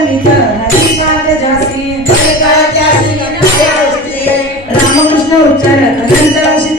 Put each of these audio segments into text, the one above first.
मित हरिपाद जासी रामकृष्ण उच्चार अनंत अशी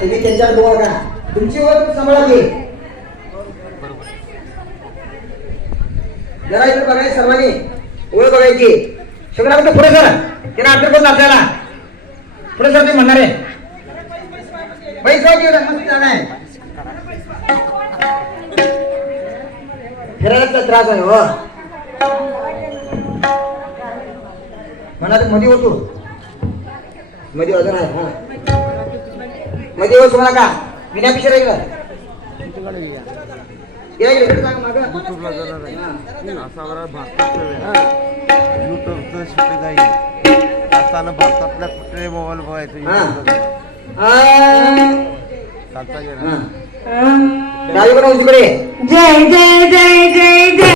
तुम्ही त्यांच्यावर डोळा का? तुमची ओळख सांभाळा घे जरा इकडे बघायची सर्वांनी. ओळख बघायची. आपलं पुढे सर. अडचण करून नाचायला पुढे सर ते म्हणणार. आहे पैसा घेऊन मस्त फिरायला त्रास आहे हो. म्हणा मध्ये होतो. मध्ये अजून आहे हा. मध्ये येऊ तुम्हाला का? विना हा. आता भारतातल्या कुठे मोबाईल बघायचं हा. युट्यूबला आ, चालता हा.